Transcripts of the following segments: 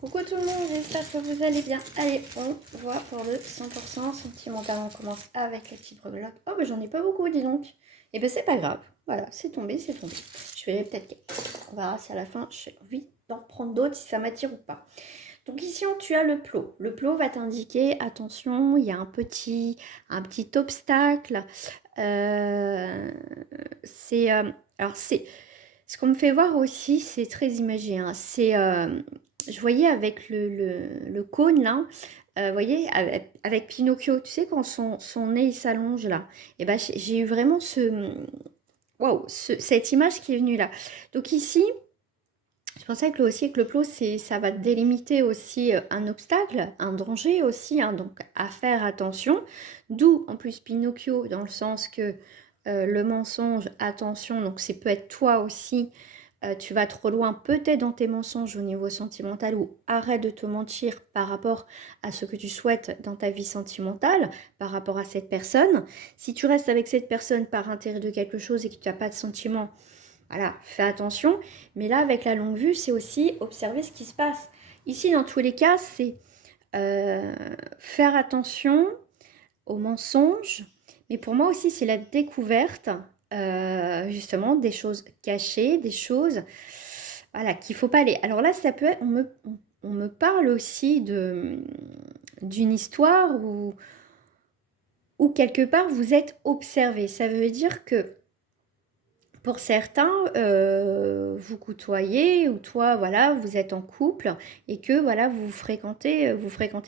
Coucou tout le monde, j'espère que vous allez bien. Allez, on voit pour le 100% sentimental. On commence avec les petits breloques. Oh, mais j'en ai pas beaucoup, dis donc. Et ben c'est pas grave. Voilà, c'est tombé, c'est tombé. Je verrai peut-être. On verra si à la fin j'ai envie d'en prendre d'autres, si ça m'attire ou pas. Donc ici, tu as le plot. Le plot va t'indiquer, attention, il y a un petit obstacle. C'est alors c'est ce qu'on me fait voir aussi, c'est très imagé, hein. C'est je voyais avec le cône là, vous voyez, avec Pinocchio, tu sais, quand son nez il s'allonge là, et ben j'ai eu vraiment waouh, cette image qui est venue là. Donc ici, je pensais que aussi que le plot, ça va délimiter aussi un obstacle, un danger aussi, hein, donc à faire attention. D'où en plus Pinocchio, dans le sens que le mensonge, attention, donc c'est peut être toi aussi, tu vas trop loin peut-être dans tes mensonges au niveau sentimental ou arrête de te mentir par rapport à ce que tu souhaites dans ta vie sentimentale, par rapport à cette personne. Si tu restes avec cette personne par intérêt de quelque chose et que tu n'as pas de sentiment, voilà, fais attention. Mais là, avec la longue vue, c'est aussi observer ce qui se passe. Ici, dans tous les cas, c'est faire attention aux mensonges. Mais pour moi aussi, c'est la découverte, justement, des choses cachées, des choses, voilà, qu'il ne faut pas aller. Alors là, ça peut être, on me parle aussi d'une histoire où quelque part vous êtes observé. Ça veut dire que pour certains, vous côtoyez ou toi, voilà, vous êtes en couple et que voilà, vous fréquentez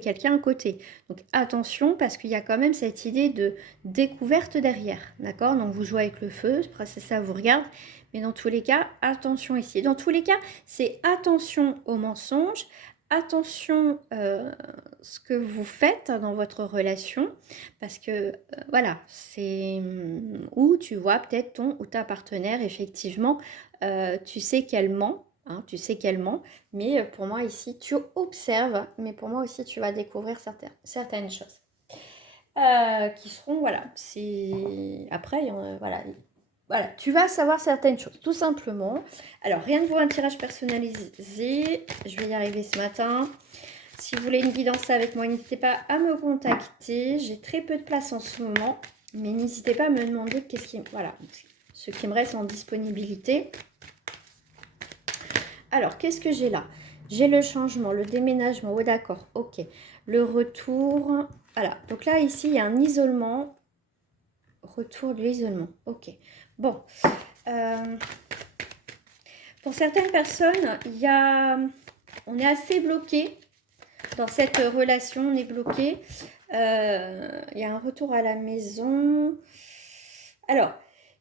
quelqu'un à côté. Donc attention parce qu'il y a quand même cette idée de découverte derrière, d'accord? Donc vous jouez avec le feu, après c'est ça vous regarde, mais dans tous les cas, attention ici. Dans tous les cas, c'est attention aux mensonges, attention ce que vous faites dans votre relation, parce que voilà, c'est où tu vois peut-être ton ou ta partenaire, effectivement, tu sais qu'elle ment, hein, tu sais qu'elle ment, mais pour moi ici, tu observes, mais pour moi aussi, tu vas découvrir certaines choses. Qui seront, voilà, c'est... Après, voilà, tu vas savoir certaines choses, tout simplement. Alors, rien de vous, un tirage personnalisé, je vais y arriver ce matin. Si vous voulez une guidance avec moi, n'hésitez pas à me contacter. J'ai très peu de place en ce moment, mais n'hésitez pas à me demander voilà, ce qui me reste en disponibilité. Alors, qu'est-ce que j'ai là? J'ai le changement, le déménagement, oh d'accord, ok. Le retour, voilà. Donc là, ici, il y a un isolement. Retour de l'isolement, ok. Bon, pour certaines personnes, on est assez bloqué. Dans cette relation, on est bloqué. Il y a un retour à la maison. Alors,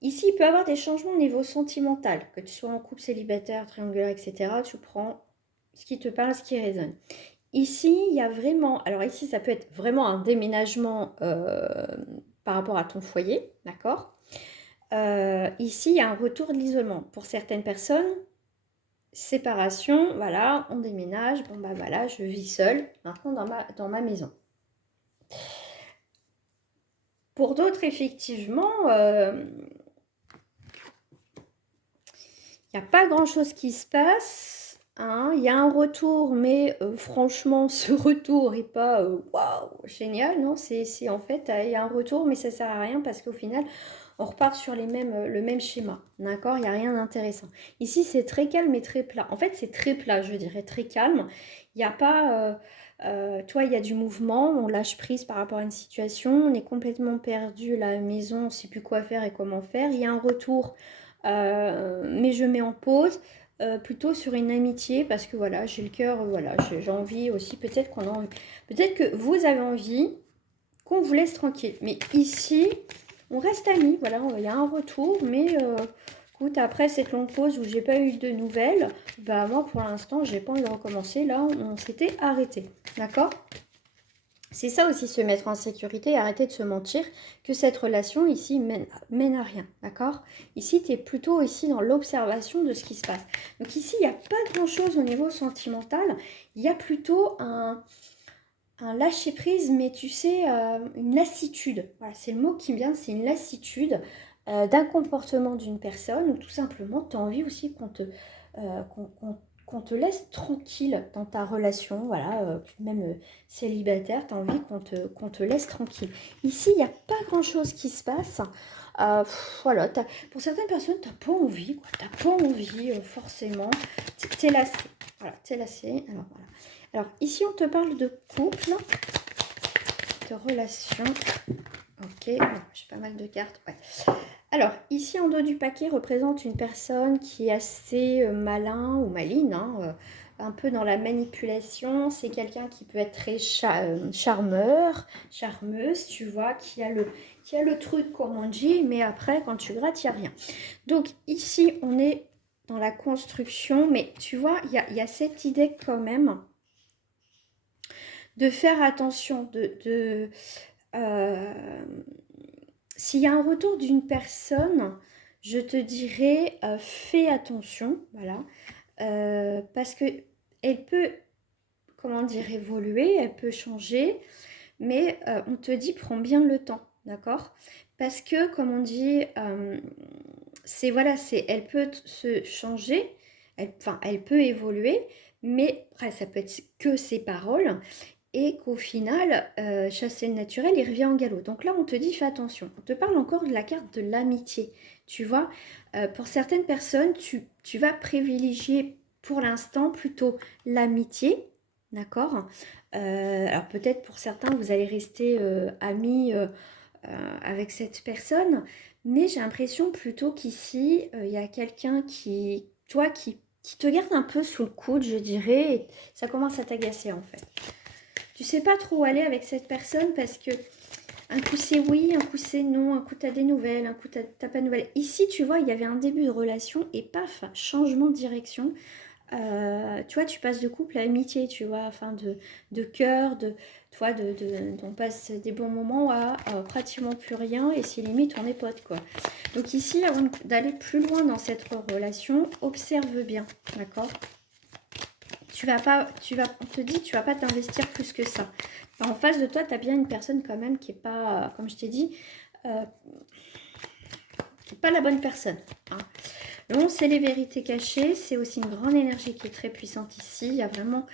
ici, il peut y avoir des changements au niveau sentimental. Que tu sois en couple, célibataire, triangulaire, etc. Tu prends ce qui te parle, ce qui résonne. Ici, il y a vraiment... Alors ici, ça peut être vraiment un déménagement par rapport à ton foyer, d'accord? Ici, il y a un retour de l'isolement. Pour certaines personnes, séparation, voilà, on déménage, bon bah voilà, je vis seule maintenant dans ma maison. Pour d'autres, effectivement, il n'y a pas grand-chose qui se passe, hein. Il y a un retour, mais franchement, ce retour n'est pas waouh, génial, non, c'est en fait, il y a un retour, mais ça ne sert à rien parce qu'au final, on repart sur le même schéma, d'accord? Il n'y a rien d'intéressant. Ici, c'est très calme et très plat. En fait, c'est très plat, je dirais, très calme. Il n'y a pas... toi, il y a du mouvement, on lâche prise par rapport à une situation, on est complètement perdu à la maison, on ne sait plus quoi faire et comment faire. Il y a un retour, mais je mets en pause. Plutôt sur une amitié parce que voilà, j'ai le cœur, voilà, j'ai envie aussi, peut-être que vous avez envie qu'on vous laisse tranquille. Mais ici, on reste amis, voilà, il y a un retour, mais écoute, après cette longue pause où j'ai pas eu de nouvelles, bah moi pour l'instant, j'ai pas envie de recommencer, là, on s'était arrêté, d'accord? C'est ça aussi, se mettre en sécurité et arrêter de se mentir, que cette relation ici mène à rien, d'accord? Ici, tu es plutôt ici dans l'observation de ce qui se passe. Donc ici, il n'y a pas grand-chose au niveau sentimental, il y a plutôt un lâcher-prise, mais tu sais, une lassitude. Voilà, c'est le mot qui me vient, c'est une lassitude d'un comportement d'une personne, ou tout simplement, tu as envie aussi qu'on qu'on te laisse tranquille dans ta relation, voilà, même célibataire, tu as envie qu'on te laisse tranquille. Ici, il n'y a pas grand-chose qui se passe. Voilà, pour certaines personnes, tu n'as pas envie, quoi. Tu n'as pas envie, forcément. T'es lassé. Voilà, t'es lassé. Alors, voilà. Alors, ici, on te parle de couple, de relation. Ok, bon, j'ai pas mal de cartes, ouais. Alors, ici en dos du paquet représente une personne qui est assez malin ou maline, hein, un peu dans la manipulation. C'est quelqu'un qui peut être très charmeur, charmeuse, tu vois, qui a le truc comme on dit, mais après, quand tu grattes, il n'y a rien. Donc ici, on est dans la construction, mais tu vois, il y a cette idée quand même de faire attention, s'il y a un retour d'une personne, je te dirais, fais attention, voilà, parce que elle peut, comment dire, évoluer, elle peut changer, mais on te dit, prends bien le temps, d'accord? Parce que, comme on dit, c'est, voilà, elle peut se changer, elle peut évoluer, mais après, ça peut être que ses paroles, et qu'au final, chasser le naturel, il revient en galop. Donc là, on te dit, fais attention. On te parle encore de la carte de l'amitié. Tu vois, pour certaines personnes, tu vas privilégier pour l'instant plutôt l'amitié, d'accord. Alors peut-être pour certains, vous allez rester amis avec cette personne, mais j'ai l'impression plutôt qu'ici, il y a quelqu'un qui te garde un peu sous le coude, je dirais, et ça commence à t'agacer en fait. Tu sais pas trop où aller avec cette personne parce que un coup c'est oui, un coup c'est non, un coup t'as des nouvelles, un coup t'as pas de nouvelles. Ici, tu vois, il y avait un début de relation et paf, changement de direction. Tu vois, tu passes de couple à amitié, tu vois, enfin de cœur, on passe des bons moments à pratiquement plus rien et si limite on est potes, quoi. Donc ici, avant d'aller plus loin dans cette relation, observe bien, d'accord? On te dit, tu vas pas t'investir plus que ça. En face de toi, tu as bien une personne quand même qui est pas, comme je t'ai dit, euh, qui n'est pas la bonne personne. Hein. Le 11, c'est les vérités cachées. C'est aussi une grande énergie qui est très puissante ici. Il y a vraiment,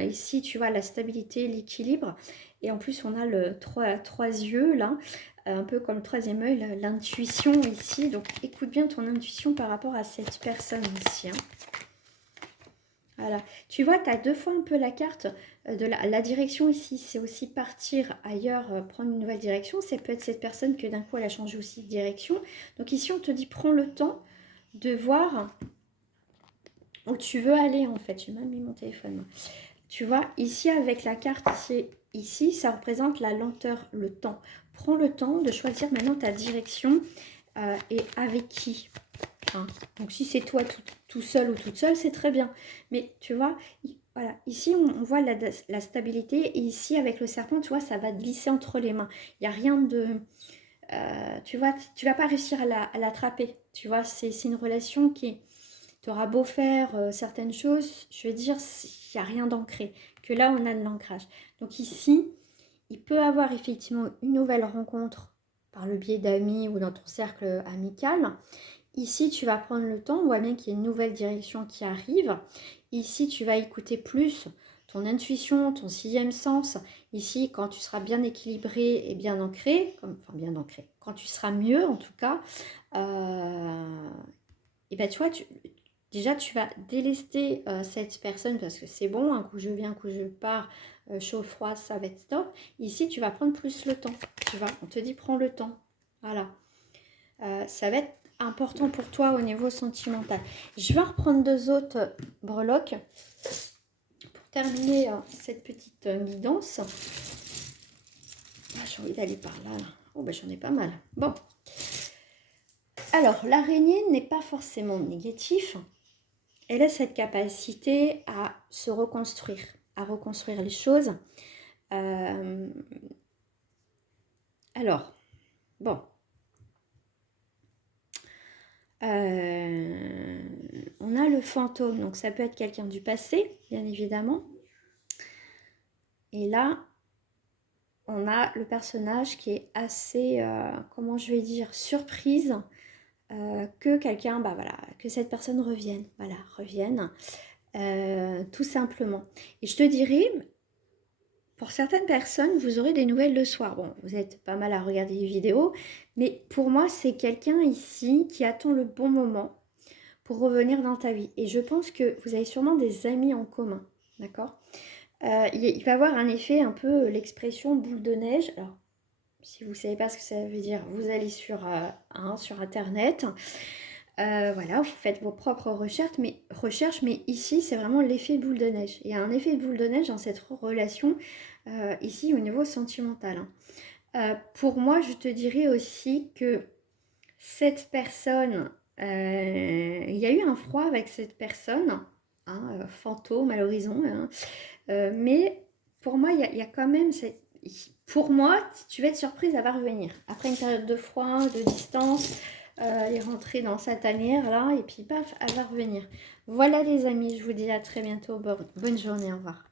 ici, tu vois, la stabilité, l'équilibre. Et en plus, on a le trois yeux, là, un peu comme le troisième œil, l'intuition ici. Donc, écoute bien ton intuition par rapport à cette personne ici. Hein. Voilà. Tu vois, tu as deux fois un peu la carte de la direction ici. C'est aussi partir ailleurs, prendre une nouvelle direction. Ça peut être cette personne que d'un coup, elle a changé aussi de direction. Donc ici, on te dit, prends le temps de voir où tu veux aller, en fait. J'ai même mis mon téléphone. Tu vois, ici, avec la carte, ici, ça représente la lenteur, le temps. Prends le temps de choisir maintenant ta direction et avec qui. Hein. Donc si c'est toi tout seul ou toute seule, c'est très bien. Mais tu vois, voilà, ici on voit la stabilité et ici avec le serpent, tu vois, ça va glisser entre les mains. Il n'y a rien de... tu vois, tu vas pas réussir à l'attraper. Tu vois, c'est une relation qui... Tu auras beau faire certaines choses, je veux dire, il n'y a rien d'ancré. Que là, on a de l'ancrage. Donc ici, il peut avoir effectivement une nouvelle rencontre par le biais d'amis ou dans ton cercle amical. Ici, tu vas prendre le temps, on voit bien qu'il y a une nouvelle direction qui arrive. Ici, tu vas écouter plus ton intuition, ton sixième sens. Ici, quand tu seras bien équilibré et bien ancré, enfin bien ancré, quand tu seras mieux en tout cas, et ben tu vois, déjà tu vas délester cette personne parce que c'est bon, un coup je viens, un coup je pars, chaud, froid, ça va être stop. Ici, tu vas prendre plus le temps, tu vois, on te dit prends le temps, voilà. Ça va être important pour toi au niveau sentimental. Je vais reprendre deux autres breloques pour terminer cette petite guidance. Ah, j'ai envie d'aller par là. Oh, ben j'en ai pas mal. Bon. Alors, l'araignée n'est pas forcément négatif. Elle a cette capacité à se reconstruire, à reconstruire les choses. Alors, bon. On a le fantôme, donc ça peut être quelqu'un du passé, bien évidemment. Et là, on a le personnage qui est assez, comment je vais dire, surprise que quelqu'un, bah voilà, que cette personne revienne, voilà, revienne. tout simplement. Et je te dirais, pour certaines personnes, vous aurez des nouvelles le soir. Bon, vous êtes pas mal à regarder les vidéos, mais pour moi, c'est quelqu'un ici qui attend le bon moment pour revenir dans ta vie. Et je pense que vous avez sûrement des amis en commun, d'accord? Il va y avoir un effet un peu l'expression boule de neige. Alors, si vous ne savez pas ce que ça veut dire, vous allez sur Internet. Voilà, vous faites vos propres recherches, mais ici, c'est vraiment l'effet boule de neige. Il y a un effet boule de neige dans cette relation, ici, au niveau sentimental, hein. Pour moi, je te dirais aussi que cette personne, il y a eu un froid avec cette personne, hein, fantôme à l'horizon, hein. Mais pour moi, il y a quand même pour moi, tu vas être surprise, elle va revenir. Après une période de froid, de distance, elle est rentrée dans sa tanière là, et puis paf, elle va revenir. Voilà les amis, je vous dis à très bientôt. Bonne journée, au revoir.